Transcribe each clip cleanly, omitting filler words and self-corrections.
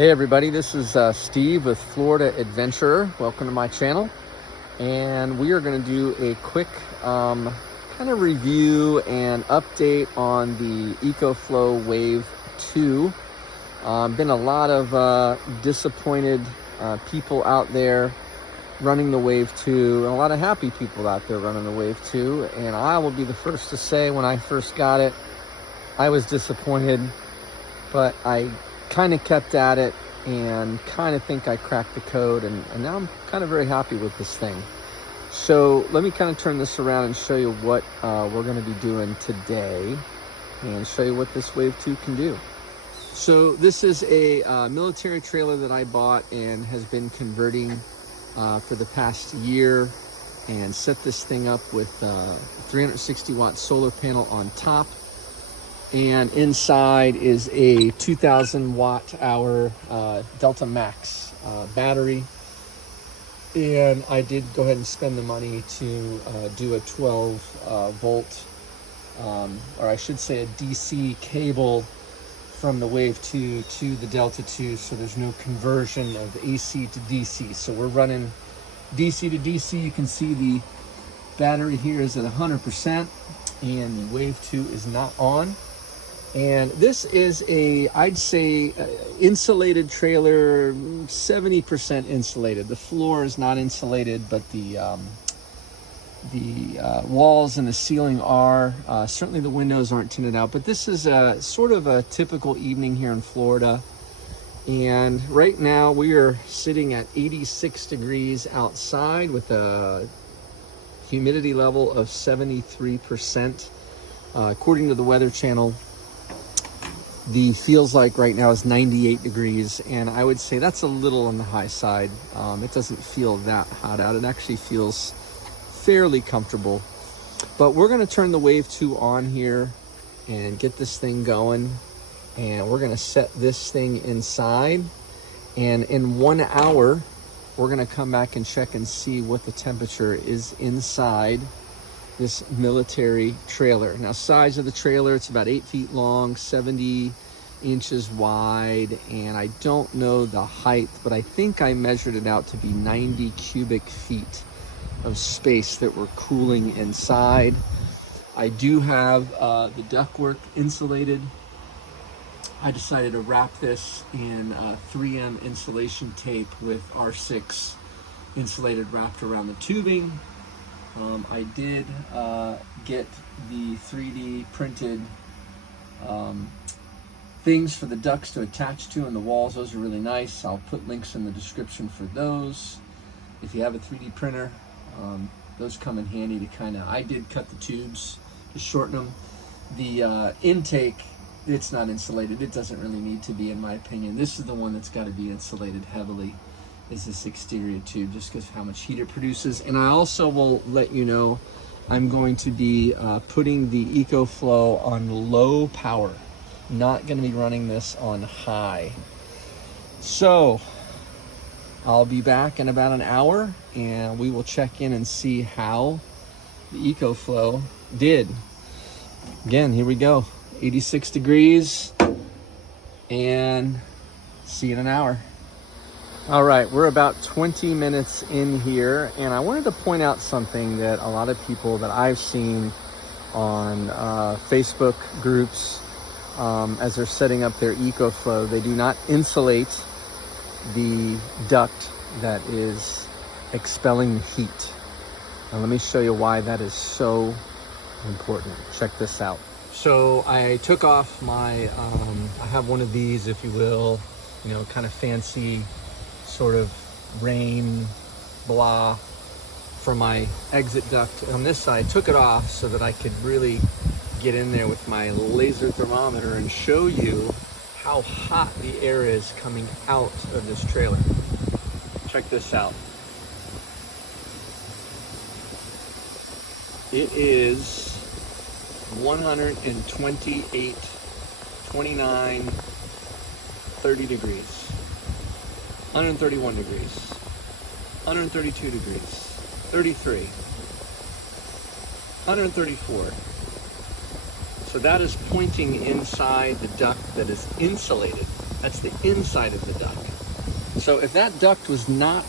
Hey everybody, this is Steve with Florida Adventurer. Welcome to my channel. And we are going to do a quick kind of review and update on the EcoFlow Wave 2. Been a lot of disappointed people out there running the Wave 2, and a lot of happy people out there running the Wave 2. And I will be the first to say, when I first got it, I was disappointed, but I kind of kept at it and kind of think I cracked the code, and now I'm kind of very happy with this thing. So let me kind of turn this around and show you what we're going to be doing today and show you what this Wave 2 can do. So this is a military trailer that I bought and has been converting for the past year, and set this thing up with 360 watt solar panel on top. And inside is a 2000 watt hour Delta Max battery. And I did go ahead and spend the money to do a 12 volt, or I should say a DC cable from the Wave 2 to the Delta 2, so there's no conversion of AC to DC. So we're running DC to DC. You can see the battery here is at 100%, and the Wave 2 is not on. And this is I'd say, insulated trailer, 70% insulated. The floor is not insulated, but the walls and the ceiling are. Certainly the windows aren't tinted out, but this is a sort of a typical evening here in Florida. And right now we are sitting at 86 degrees outside with a humidity level of 73%. According to the Weather Channel, the feels like right now is 98 degrees, and I would say that's a little on the high side. It doesn't feel that hot out. It actually feels fairly comfortable. But we're going to turn the Wave 2 on here and get this thing going, and we're going to set this thing inside, and in 1 hour we're going to come back and check and see what the temperature is inside this military trailer. Now, size of the trailer, it's about 8 feet long, 70 inches wide, and I don't know the height, but I think I measured it out to be 90 cubic feet of space that we're cooling inside. I do have the ductwork insulated. I decided to wrap this in 3M insulation tape with R6 insulated wrapped around the tubing. I did get the 3D printed things for the ducts to attach to in the walls. Those are really nice. I'll put links in the description for those. If you have a 3D printer, those come in handy to kind of, I did cut the tubes to shorten them. The intake, it's not insulated. It doesn't really need to be, in my opinion. This is the one that's got to be insulated heavily, is this exterior tube, just because of how much heat it produces. And I also will let you know, I'm going to be putting the EcoFlow on low power, not going to be running this on high. So I'll be back in about an hour, and we will check in and see how the EcoFlow did. Again, here we go, 86 degrees, and see you in an hour. All right, we're about 20 minutes in here, and I wanted to point out something that a lot of people that I've seen on Facebook groups as they're setting up their EcoFlow, they do not insulate the duct that is expelling the heat. Now let me show you why that is so important. Check this out. So I took off my, I have one of these, if you will, kind of fancy sort of rain blah for my exit duct on this side. Took it off so that I could really get in there with my laser thermometer and show you how hot the air is coming out of this trailer. Check this out. It is 128, 29, 30 degrees. 131 degrees, 132 degrees, 33, 134. So that is pointing inside the duct that is insulated. That's the inside of the duct. So if that duct was not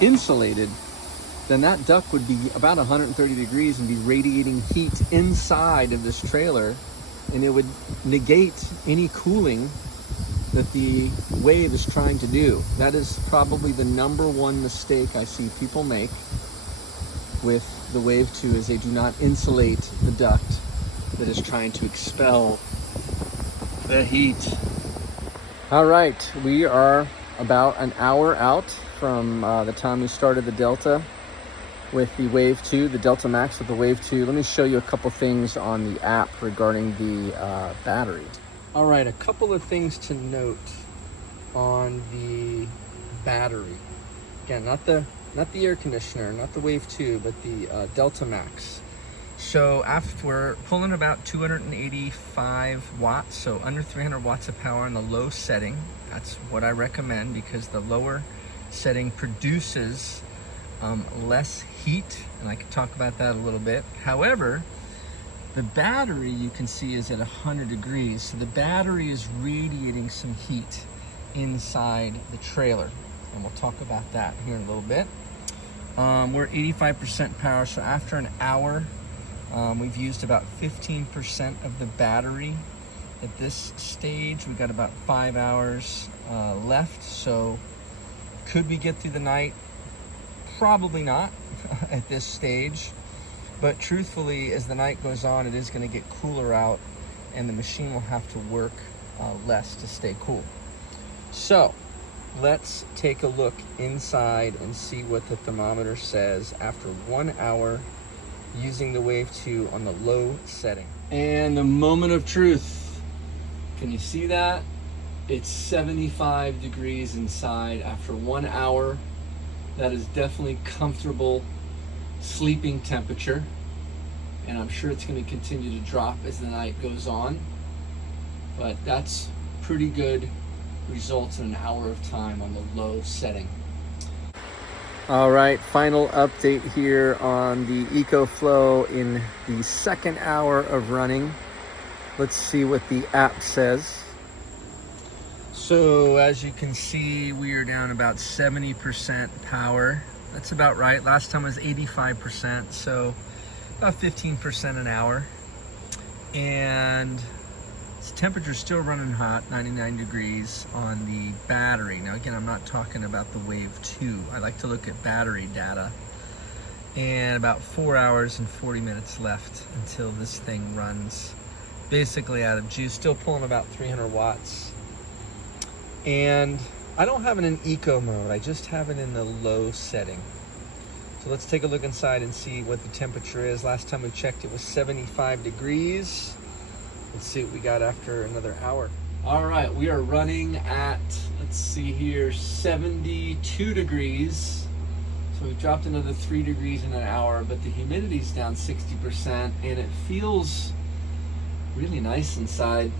insulated, then that duct would be about 130 degrees and be radiating heat inside of this trailer, and it would negate any cooling that the Wave is trying to do. That is probably the #1 mistake I see people make with the Wave 2, is they do not insulate the duct that is trying to expel the heat. All right, we are about an hour out from the time we started the Delta with the Wave 2, the Delta Max with the Wave 2. Let me show you a couple things on the app regarding the battery. All right, a couple of things to note on the battery. Again, not the air conditioner, not the Wave 2, but the Delta Max. So after we're pulling about 285 watts, so under 300 watts of power on the low setting. That's what I recommend, because the lower setting produces less heat, and I can talk about that a little bit. However, the battery, you can see, is at 100 degrees, so the battery is radiating some heat inside the trailer, and we'll talk about that here in a little bit. We're 85% power, so after an hour, we've used about 15% of the battery. At this stage, we've got about 5 hours left, so could we get through the night? Probably not at this stage, but truthfully, as the night goes on, it is going to get cooler out, and the machine will have to work less to stay cool. So let's take a look inside and see what the thermometer says after 1 hour using the Wave 2 on the low setting. And the moment of truth. Can you see that? It's 75 degrees inside after 1 hour. That is definitely comfortable sleeping temperature, and I'm sure it's going to continue to drop as the night goes on, but that's pretty good results in an hour of time on the low setting. All right, final update here on the EcoFlow in the second hour of running. Let's see what the app says. So as you can see, we are down about 70% power. That's about right. Last time was 85%, so about 15% an hour. And the temperature's still running hot, 99 degrees on the battery. Now again, I'm not talking about the Wave 2. I like to look at battery data. And about 4 hours and 40 minutes left until this thing runs basically out of juice. Still pulling about 300 watts. And I don't have it in eco mode, I just have it in the low setting. So let's take a look inside and see what the temperature is. Last time we checked, it was 75 degrees. Let's see what we got after another hour. All right, we are running at, let's see here, 72 degrees. So we've dropped another 3 degrees in an hour, but the humidity's down 60%, and it feels really nice inside.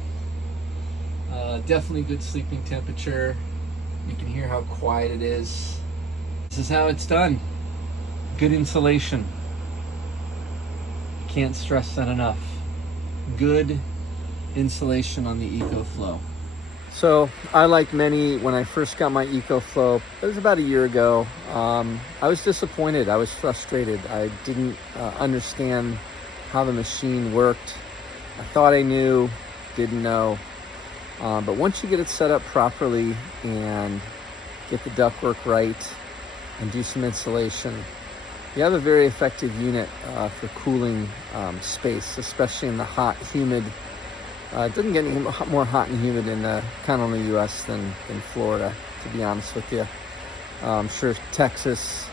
Definitely good sleeping temperature. You can hear how quiet it is. This is how it's done. Good insulation. Can't stress that enough. Good insulation on the EcoFlow. So I, like many, when I first got my EcoFlow, it was about a year ago, I was disappointed. I was frustrated. I didn't understand how the machine worked. I thought I knew, didn't know. But once you get it set up properly and get the ductwork right and do some insulation, you have a very effective unit for cooling space, especially in the hot, humid. It doesn't get any more hot and humid in kind of in the U.S. than Florida, to be honest with you. I'm sure Texas,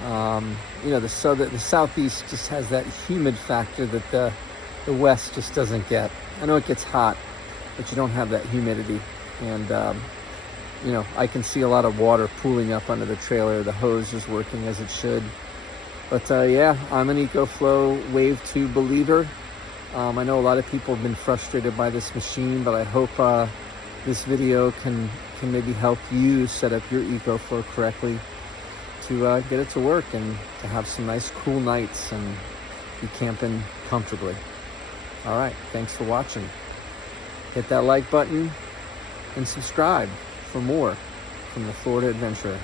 the Southeast just has that humid factor that the West just doesn't get. I know it gets hot, but you don't have that humidity. And, I can see a lot of water pooling up under the trailer. The hose is working as it should. But yeah, I'm an EcoFlow Wave 2 believer. I know a lot of people have been frustrated by this machine, but I hope this video can maybe help you set up your EcoFlow correctly to get it to work and to have some nice cool nights and be camping comfortably. All right, thanks for watching. Hit that like button, and subscribe for more from the Florida Adventurer.